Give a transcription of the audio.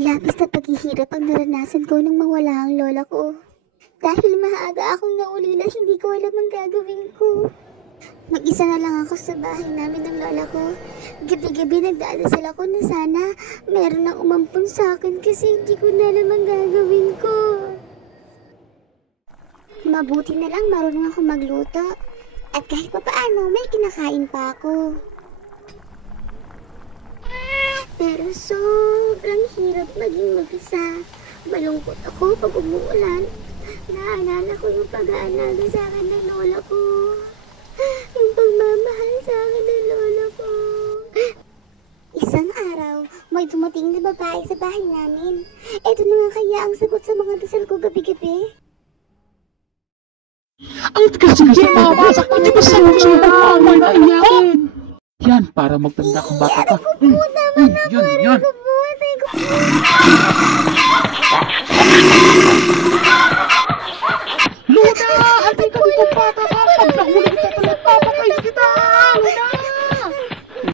Labis na paghihirap ang naranasan ko nang mawala ang lola ko. Dahil maaga akong naulila, hindi ko alam ang gagawin ko. Mag-isa na lang ako sa bahay namin ng lola ko. Gabi-gabi nagdadasal ako na sana meron nang umampun sa akin kasi hindi ko na alam ang gagawin ko. Mabuti na lang marunong ako magluto. At kahit pa paano, may kinakain pa ako. Pero sobrang hirap maging mag-isa. Malungkot ako pag umuulan. Naalala ko yung pag-aalaga sa akin ng lola ko. Yung pagmamahal sa akin ng lola ko. Isang araw, may dumating na babae sa bahay namin. Ito na nga kaya ang sagot sa mga dasal ko gabi-gabi. Ang tigas ng mawasak, hindi ba sa mga away na iyakin? Yan, para magtanda kang bata ka. Yan. Luna, halika dito bata ka. Pag nahuli kita, papakay